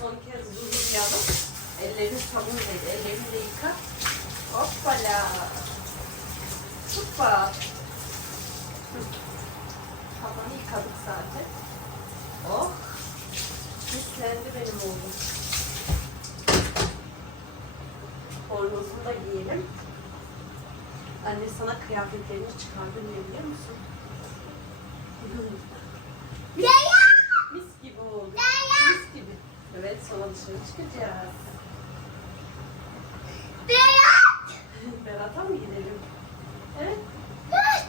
son kez durulayalım. Ellerini sabun dedi. Ellerini de yıka. Hoppala. Hoppa. Hı. Kafanı yıkadık zaten. Oh. Pislendi benim oğlum. Bornozunu da giyelim. Anne sana kıyafetlerini çıkardım ya biliyor musun? Mis gibi oldu. Mis gibi. Evet sonra dışarı çıkacağız. Berat'a mı gidelim? Evet.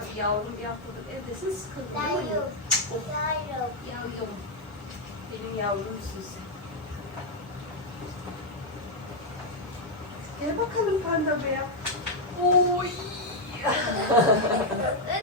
Hadi yavrum haftadır evdesin sıkıldın değil mi? Oh, yavrum. Benim yavrumsun sen. Gel bakalım panda beya. Oy.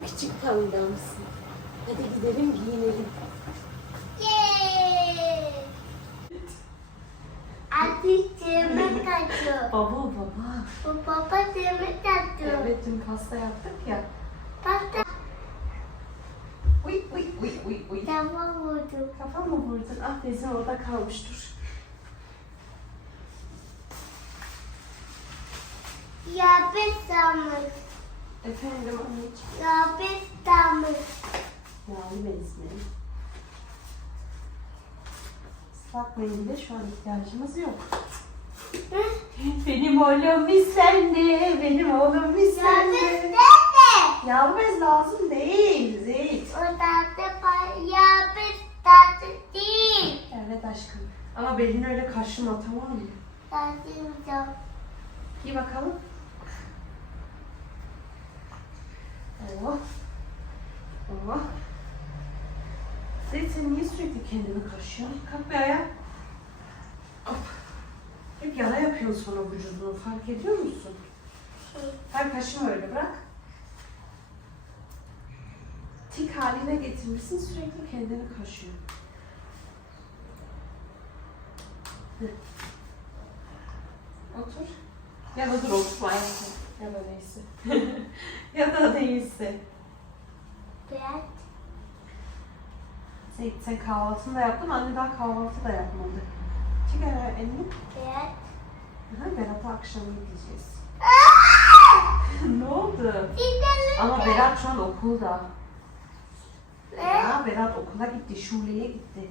Küçük pandamsın. Hadi gidelim giyinelim. Baba baba. Bu baba yemek yaptı. Evet dün pasta yaptık ya. Pasta Uy uy uy uy uy. tamam vurdu. Kafam mı vurdun? Ah bezin orada kalmış dur. Ya biz tamız. Efendim anneciğim. Ya biz tamız. Mavi bez mi? Islak mendile şu an ihtiyacımız yok. Benim oğlum mislendi. Benim oğlum Ya biz mislendi. nerede? Yağlı bez lazım değil. Zeyt. O tatlı pa- ya biz tatlı değil. Evet aşkım. Ama belini öyle kaşıma tamam mı? Tatlı. Giy bakalım. Oh. Oh. Zeyt sen niye sürekli kendini kaşıyorsun? Kalk bir ayağa. Hop. Hep yana yapıyorsun sonra vücudunu fark ediyor musun? Her kaşıma öyle bırak. Tik haline getirmişsin sürekli kendini kaşıyor. Hı. Otur. Ya da dur oturma. Ya da neyse. ya da neyse. Biraz. Sen, sen kahvaltını da yaptın, anne daha kahvaltı da yapmadı. Çık ayağı elini. Biraz. Aha, Berat'a akşam gideceğiz. ne oldu? Ama Berat şu an okulda. Ya Berat okula gitti, Şule'ye gitti.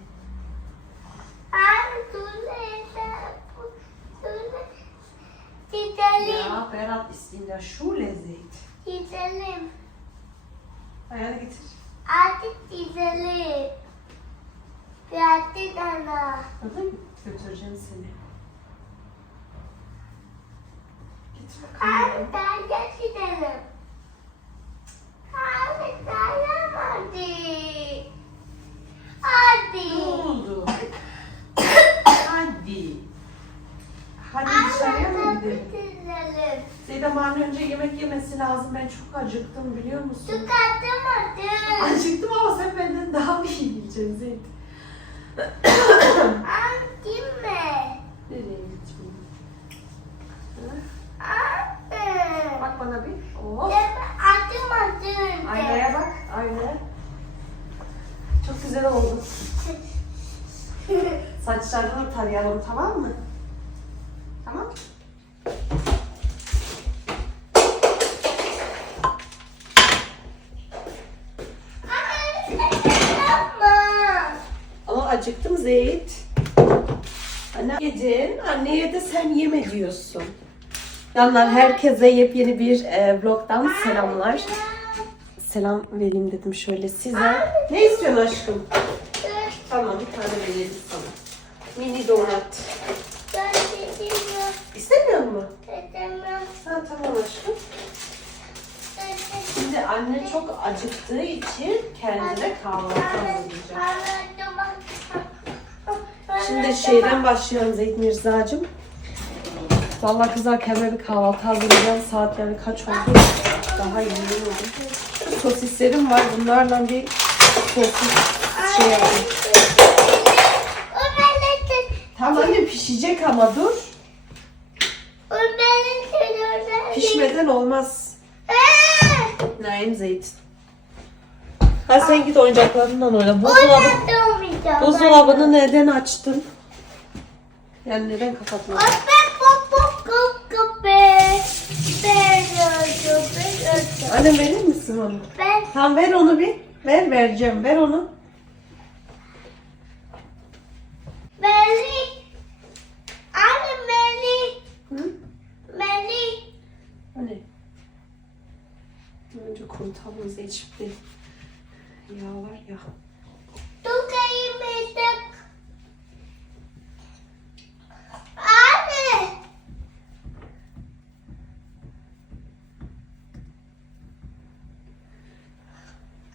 Gidelim. Ya Berat isminde Şule Zeyt. Gidelim. Ayağını getir. Artık gidelim. Biraz daha. Hadi götüreceğim seni. Getir bakalım. Abi daha gidelim. Abi dayanamadı. Hadi. Ne oldu? Hadi. Hadi dışarıya mı gidelim? gidelim. Zeynep anne önce yemek yemesi lazım. Ben çok acıktım biliyor musun? Çıkartamadım. Acıktım ama sen benden daha iyi yiyeceksin Zeynep? Abi gitme. Nereye gittin? Abi. Bak bana bir. Oh. Ben atamadım. Aynaya bak. Aynaya. Çok güzel oldu. Saçlarını tarayalım tamam mı? Tamam. Ama acıktım Zeyt. Anne yedin, anneye de sen yeme diyorsun. Yanlar herkese yepyeni bir e, vlogdan selamlar. Selam vereyim dedim şöyle size. Ne istiyorsun aşkım? Tamam bir tane verelim sana. Mini donut. Ben gidiyorum. İstemiyor musun? Dedemem. Ha tamam aşkım. Şimdi anne çok acıktığı için kendine kahvaltı hazırlayacak. Şimdi şeyden başlayalım Zeyt Mirza'cığım. Vallahi kızlar kendime bir kahvaltı hazırlayacağım. Saat yani kaç oldu? Daha iyi oldu. Sosislerim var. Bunlarla bir sosis şey yapayım. O benim Tamam anne pişecek ama dur. Pişmeden olmaz. Nein Zeyt. Ha sen git oyuncaklarından oyna. Buzdolabı, buzdolabını neden açtın? Yani neden kapatmadın? Anne verir misin onu? Ben Tamam ver onu bir. Ver vereceğim. Ver onu. Melih. Anne Melih. Hı? Melih. Anne. Kurtarmamızı içti. Yağ var ya. Tukayı medik. Anne.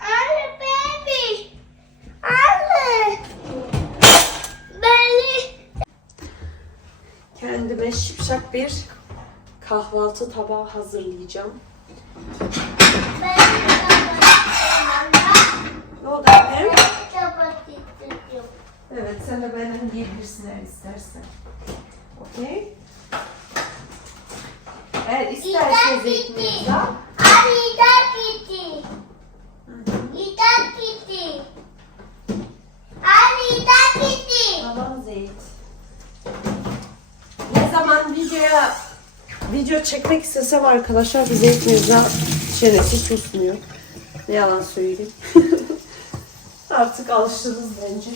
Anne baby. Anne. Melih. Kendime şipşak bir kahvaltı tabağı hazırlayacağım. Ne oldu annem? Evet sen de benden yiyebilirsin eğer istersen. Okey? Eğer isterseniz ekmeğinizi Anne İdak gitti. İdak gitti. Anne İdak gitti. Tamam Zeyt. Ne zaman videoya video çekmek istesem arkadaşlar bir Zeyt Mirza çenesi susmuyor. Ne yalan söyleyeyim. Artık alıştınız bence.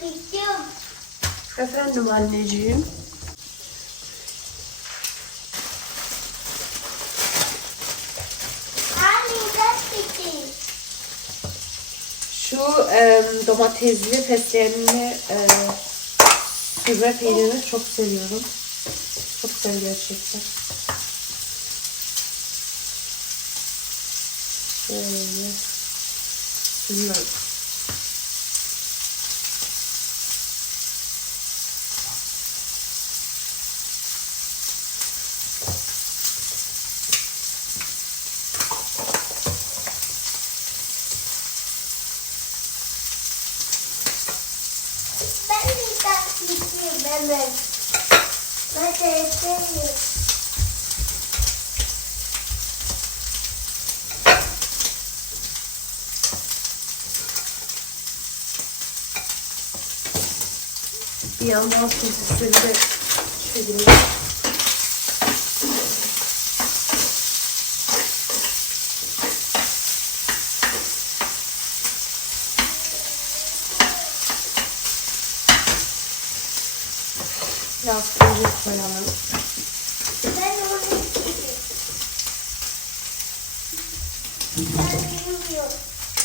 Gidiyorum. Efendim anneciğim. Şu e, domatesli fesleğenli e, süzme peynirini çok seviyorum. Çok güzel gerçekten. Şöyle süzüyorum. Ben İdak gitti. Ben ben. Ben de sevmiyorum. Bir yandan sosisleri de şöyle Biraz peynir koyalım.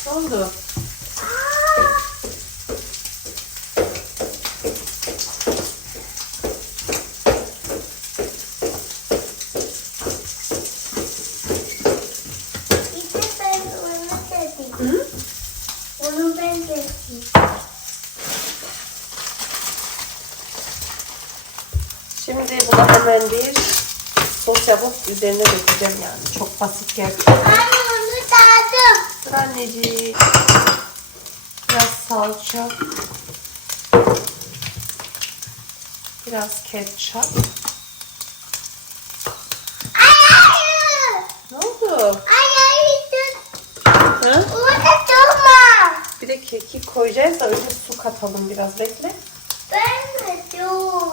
Ne oldu? İşte ben onu sevdim. Hı? Onu ben sevdim. Şimdi buna hemen bir sos yapıp üzerine dökeceğim yani. Çok basit gerçekten. Anne onu tadım. Dur anneciğim. Biraz salça. Biraz ketçap. Ay ay. Ne oldu? Ay ay. dur. Ha? Orada durma. Bir de keki koyacağız da önce su katalım biraz bekle. Ben de dur.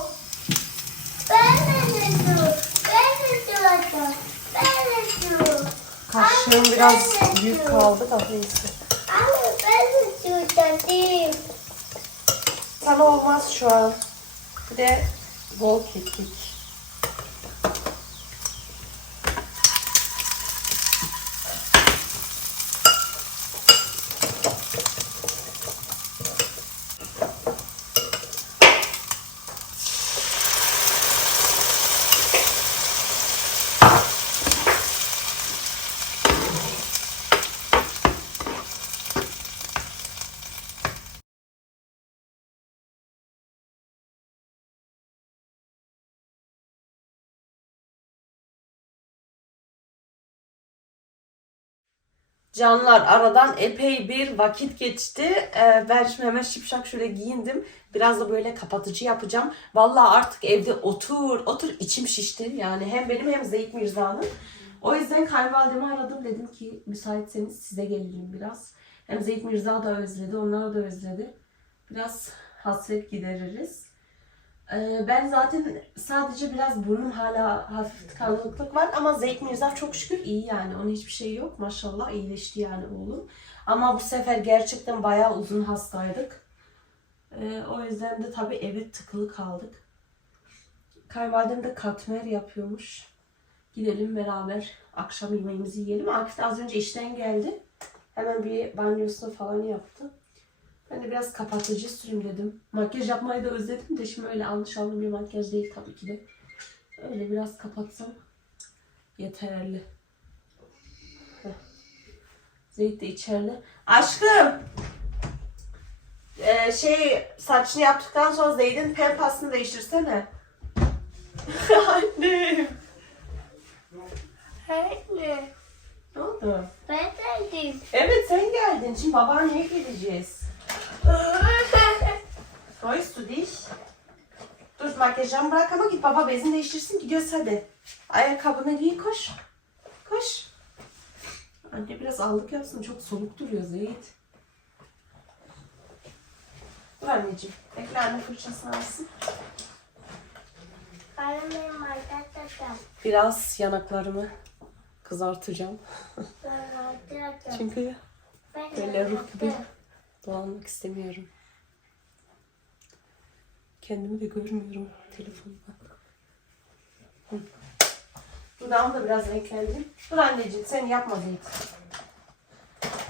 Ben de dur. Ben de duracağım. Ben de dur. Kaşığım biraz büyük kaldı da neyse. Anne ben duracağım. Sana olmaz şu an. Bir de bol kekik. Canlar aradan epey bir vakit geçti. Ee, ben şimdi hemen şipşak şöyle giyindim. Biraz da böyle kapatıcı yapacağım. Vallahi artık evde otur otur içim şişti. Yani hem benim hem Zeyt Mirza'nın. O yüzden kayınvalidemi aradım. Dedim ki müsaitseniz size gelelim biraz. Hem Zeyt Mirza da özledi. Onlar da özledi. Biraz hasret gideririz. Ee, ben zaten sadece biraz burnum hala hafif tıkanıklık var ama Zeyt Mirzah çok şükür iyi yani. Onun hiçbir şeyi yok. Maşallah iyileşti yani oğlum. Ama bu sefer gerçekten bayağı uzun hastaydık. Ee, o yüzden de tabii eve tıkılı kaldık. Kayınvalidem de katmer yapıyormuş. Gidelim beraber akşam yemeğimizi yiyelim. Akif az önce işten geldi. Hemen bir banyosunu falan yaptı. Ben de biraz kapatıcı süreyim dedim. Makyaj yapmayı da özledim de şimdi öyle alışalım bir makyaj değil tabii ki de. Öyle biraz kapatsam yeterli. Heh. Zeyt de içeride. Aşkım! Ee, şey saçını yaptıktan sonra Zeyd'in pempasını değiştirsene. Annem. Anne. Ne oldu? Ben geldim. Evet sen geldin. Şimdi babaanneye gideceğiz. Freust du dich? Dur makyajımı bırak ama git baba bezini değiştirsin gidiyoruz hadi. Ayakkabını giy koş. Koş. Anne biraz aldık yapsın çok soğuk duruyor Zeyt. Dur anneciğim. Bekle anne fırçasını alsın. Biraz yanaklarımı kızartacağım. Çünkü böyle ruh gibi dolanmak istemiyorum. Kendimi de görmüyorum telefonda. Dudağımı da biraz renklendim. Dur anneciğim sen yapma Zeyt.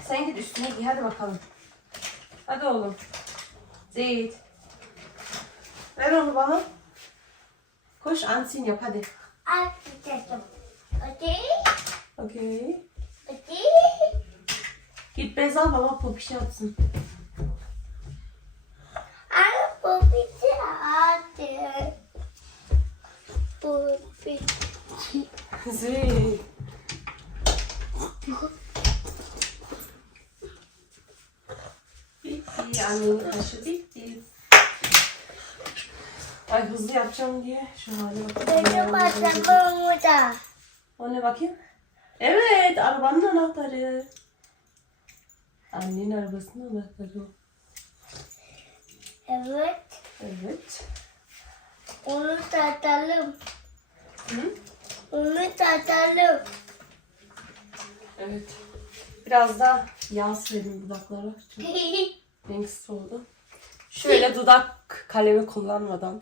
Sen git üstüne giy hadi bakalım. Hadi oğlum. Zeyt. Ver onu bana. Koş ansin yap hadi. Açacağım. Hadi. Okey. Hadi. Git bez al baba popiş yapsın. Anne bu bitti. Hadi. Bu bitti. Zeyt. Bitti. Annenin kaşı bitti. Ay hızlı yapacağım diye şu hale bakın. Benim adamım burada. O ne bakayım? Evet, arabanın anahtarı. Annenin arabasının anahtarı. Evet. Evet. Onu tatalım. Hı? Onu tatalım. Evet. Biraz da yağ sürelim dudaklara. Çok renksiz oldu. Şöyle dudak kalemi kullanmadan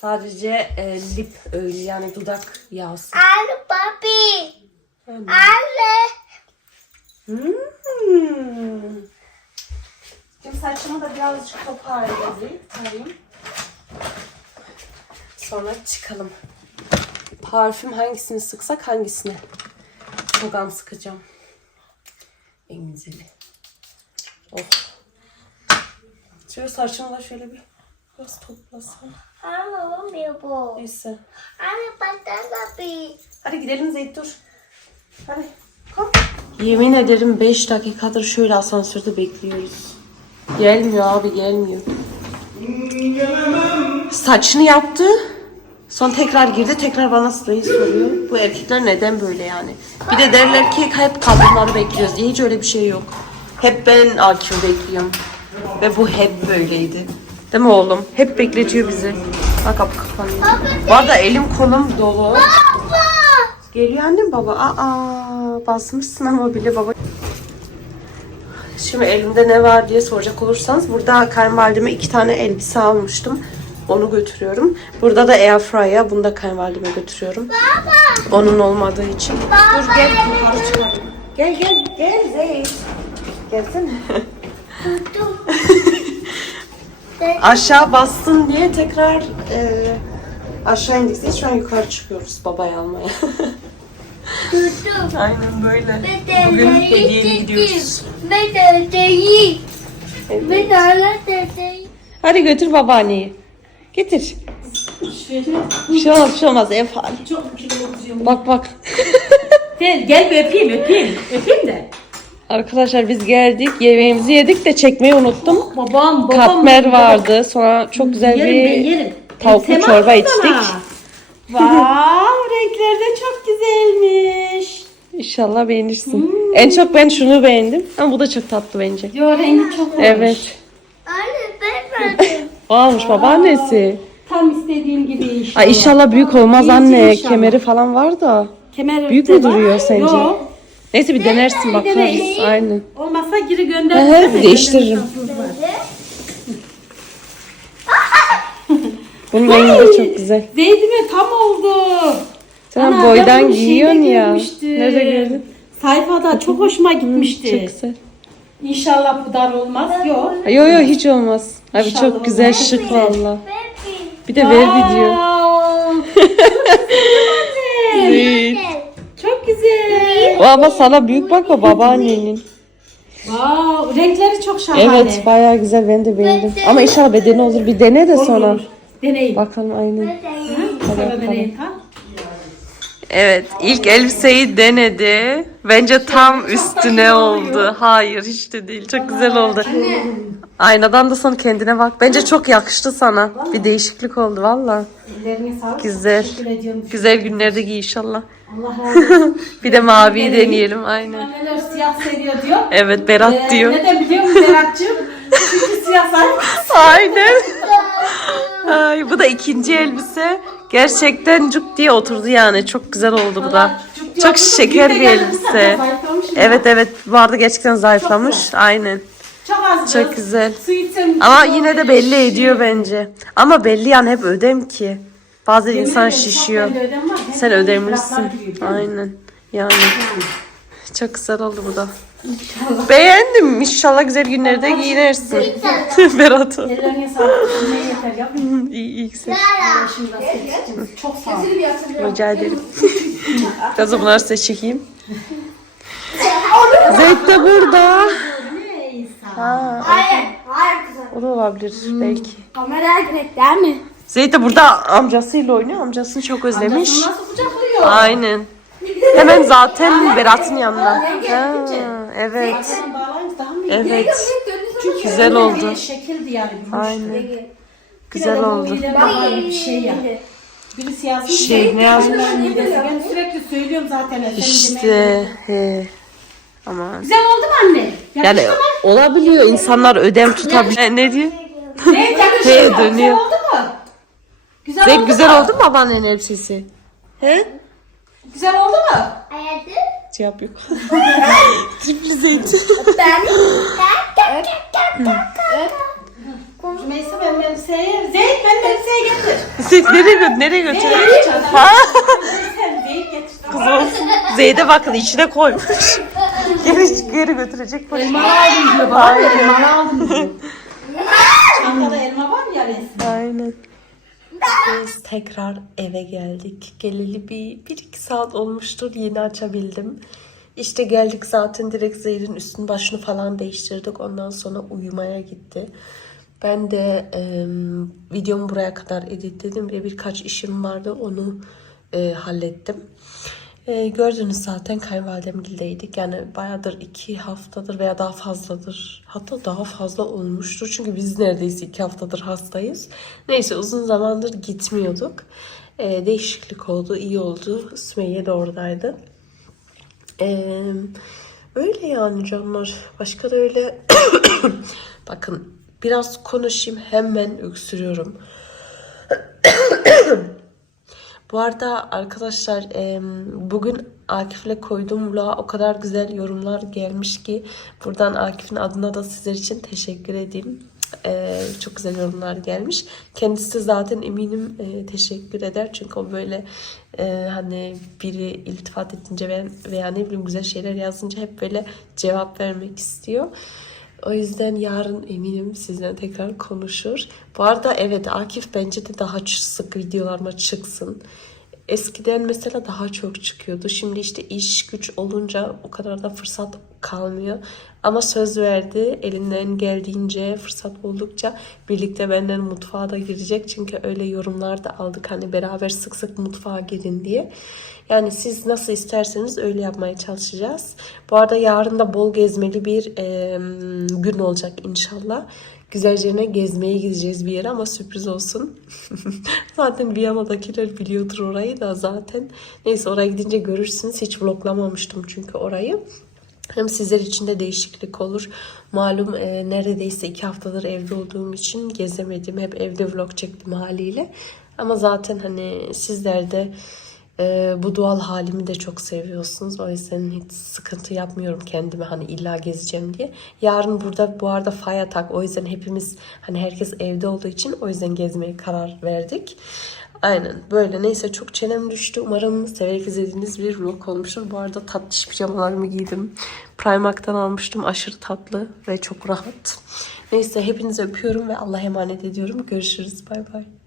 sadece e, lip öyle yani dudak yağsı. Anne papi. Anne. Anne. Hmm. Şimdi saçımı da birazcık toparlayayım. Sonra çıkalım. Parfüm hangisini sıksak hangisine? Togan sıkacağım. En güzeli. Oh. Şöyle saçımı da şöyle bir biraz toplasam. Anne olmuyor bu. Neyse. Anne patan papi. Hadi gidelim Zeyt dur. Hadi. Kom. Yemin ederim 5 dakikadır şöyle asansörde bekliyoruz. Gelmiyor abi gelmiyor. Saçını yaptı. Son tekrar girdi tekrar bana sırayı soruyor. Bu erkekler neden böyle yani? Bir de derler ki hep kadınları bekliyoruz diye hiç öyle bir şey yok. Hep ben AQ bekliyorum. Ve bu hep böyleydi. Değil mi oğlum? Hep bekletiyor bizi. Bak kapı kapanıyor. Bu arada elim kolum dolu. Geliyor annem baba. Aa basmışsın ama bile baba. Şimdi elimde ne var diye soracak olursanız burada kayınvalideme iki tane elbise almıştım. Onu götürüyorum. Burada da airfryer'a bunu da kayınvalideme götürüyorum. Onun olmadığı için. Dur gel. Gel gel gel Zeyd. Gelsene. Tuttum. Aşağı bastın diye tekrar e, aşağı indik. Şu an yukarı çıkıyoruz babayı almaya. Tuttum. Aynen böyle. Ben Bugün de hediyeye gidiyoruz. Ben de değil. Evet. Ben de hala de değil. Hadi götür babaanneyi. Getir. Bir şey olmaz, bir şey olmaz. Ev hali. Çok. Bak bak. Gel, gel bir öpeyim, öpeyim. Öpeyim de. Arkadaşlar biz geldik. Yemeğimizi yedik de çekmeyi unuttum. Babam, babam. Katmer vardı. Sonra çok güzel Yerim ben bir yerim. tavuklu Sema çorba sana. Wow, renkler de çok güzelmiş. İnşallah beğenirsin. En çok ben şunu beğendim. Ama bu da çok tatlı bence. Yo rengi çok hoş. Evet. Anne gördüm. O almış babaannesi. Tam istediğim gibi inşallah. Ay inşallah büyük olmaz İnce anne. inşallah. Kemeri falan var da. Kemer Büyük mü var. duruyor sence? Yok. Neyse bir denersin bakarız. deneyim. Aynen. Olmazsa geri gönder. hı, değiştiririm. Bunun rengi de çok güzel. Zeydime tam oldu. Sen Ana, ben boydan bunu şeyde giyiyorsun ya. görmüştüm. Nerede gördün? Sayfada çok hoşuma gitmişti. Çok güzel. İnşallah bu dar olmaz. Yok. Ay, Yo yo hiç olmaz. Abi İnşallah çok güzel olmaz. şık valla. Bir de ver video. Wow. Zeyt. Çok güzel. O ama sana büyük bak o babaannenin. Wow. Renkleri çok şahane. Evet bayağı güzel ben de beğendim. Ama inşallah bedeni olur bir dene de Olur, sonra. olur. Deneyin. Bakalım. Ha? Sonra deneyin ha. Evet ilk elbiseyi denedi. Bence tam üstüne oldu. Hayır hiç de değil. Çok güzel oldu. Aynadan da sonra kendine bak. Bence çok yakıştı sana. Bir değişiklik oldu valla. Ellerine sağlık. Güzel. Güzel günlerde giy inşallah. Allah razı olsun. Bir de maviyi deneyelim aynen. Anneler siyah seviyor diyor. Evet Berat Ee, diyor. Neden biliyor musun Berat'cığım? Çünkü siyah. Aynen. Ay, bu da ikinci elbise. Gerçekten cuk diye oturdu yani. Çok güzel oldu bu da. Çok şeker bir elbise. Evet evet bu arada gerçekten zayıflamış. Aynen. Çok güzel. Ama yine de belli ediyor bence. Ama belli yani hep ödem ki. Bazen insan şişiyor. Sen ödemlisin. Aynen. Yani. Çok güzel oldu bu da. Beğendim. İnşallah güzel günlerde giyinirsin. Berat. Ellerine sağlık. Ne yeter ya. iyi iyi güzel. Şimdi? Çok sağ ol. Rica ederim. Biraz da bunları size çekeyim. Zeyt de burada. Ha, Hayır. Hayır kızım. o da olabilir belki. Kamera direkt değil mi? Zeyt de burada amcasıyla oynuyor. Amcasını çok özlemiş. Nasıl kucaklıyor? Aynen. Hemen zaten Berat'ın yanında. Ha, evet. Arkadan bağlayınca daha mı iyi? Evet. Çünkü Güzel oldu. bir Şekildi yani. Aynen. Güzel oldu. bir şey ya. Birisi yazmış. Şey, ne yazmış? Ben sürekli söylüyorum zaten. efendim İşte. He. Ama Güzel oldu mu anne? yani olabiliyor insanlar ödem tutabilir. Ne diyor? Ne yakışıyor? He, Güzel dönüyor. oldu mu? Güzel Zeyt oldu güzel mu? oldu mu babaannenin elbisesi? He? Güzel oldu mu? Hayatım. Cevap yok. Tripli zeyt. Ben. Tak tak tak tak tak. Neyse ben elbiseye... Zeyt ben elbiseye getir. Zeyt nereye, gö nereye götürüyor? Sen Zeyt getir. Kızım Zeyt'e bakın içine koymuş. geri, geri götürecek poşet. Elma aldım diyor. Elma aldım diyor. Çantada elma var ya resmen. Aynen. Biz tekrar eve geldik. Geleli bir, bir iki saat olmuştur. Yeni açabildim. İşte geldik zaten direkt Zeyr'in üstünü başını falan değiştirdik. Ondan sonra uyumaya gitti. Ben de e, videomu buraya kadar editledim ve birkaç işim vardı. Onu e, hallettim. E, gördünüz zaten kayınvalidemgildeydik. Yani bayağıdır iki haftadır veya daha fazladır. Hatta daha fazla olmuştur. Çünkü biz neredeyse iki haftadır hastayız. Neyse uzun zamandır gitmiyorduk. E, değişiklik oldu, iyi oldu. Sümeyye de oradaydı. E, öyle yani canlar. Başka da öyle... Bakın biraz konuşayım hemen öksürüyorum. Bu arada arkadaşlar em, bugün Akif'le koyduğum vloga o kadar güzel yorumlar gelmiş ki buradan Akif'in adına da sizler için teşekkür edeyim. E, çok güzel yorumlar gelmiş. Kendisi zaten eminim e, teşekkür eder. Çünkü o böyle e, hani biri iltifat edince veya ne bileyim güzel şeyler yazınca hep böyle cevap vermek istiyor. O yüzden yarın eminim sizinle tekrar konuşur. Bu arada evet Akif bence de daha sık videolarıma çıksın. Eskiden mesela daha çok çıkıyordu. Şimdi işte iş güç olunca o kadar da fırsat kalmıyor. Ama söz verdi. Elinden geldiğince fırsat buldukça birlikte benden mutfağa da girecek. Çünkü öyle yorumlar da aldık hani beraber sık sık mutfağa girin diye. Yani siz nasıl isterseniz öyle yapmaya çalışacağız. Bu arada yarın da bol gezmeli bir e, gün olacak inşallah. Güzelce gezmeye gideceğiz bir yere ama sürpriz olsun. zaten Viyana'dakiler biliyordur orayı da zaten. Neyse oraya gidince görürsünüz. Hiç vloglamamıştım çünkü orayı. Hem sizler için de değişiklik olur. Malum e, neredeyse iki haftadır evde olduğum için gezemedim. Hep evde vlog çektim haliyle. Ama zaten hani sizler de e, bu doğal halimi de çok seviyorsunuz. O yüzden hiç sıkıntı yapmıyorum kendime hani illa gezeceğim diye. Yarın burada bu arada fay atak. O yüzden hepimiz hani herkes evde olduğu için o yüzden gezmeye karar verdik. Aynen böyle neyse çok çenem düştü. Umarım severek izlediğiniz bir vlog olmuştur. Bu arada tatlış pijamalarımı giydim. Primark'tan almıştım. Aşırı tatlı ve çok rahat. Neyse hepinizi öpüyorum ve Allah'a emanet ediyorum. Görüşürüz. Bay bay.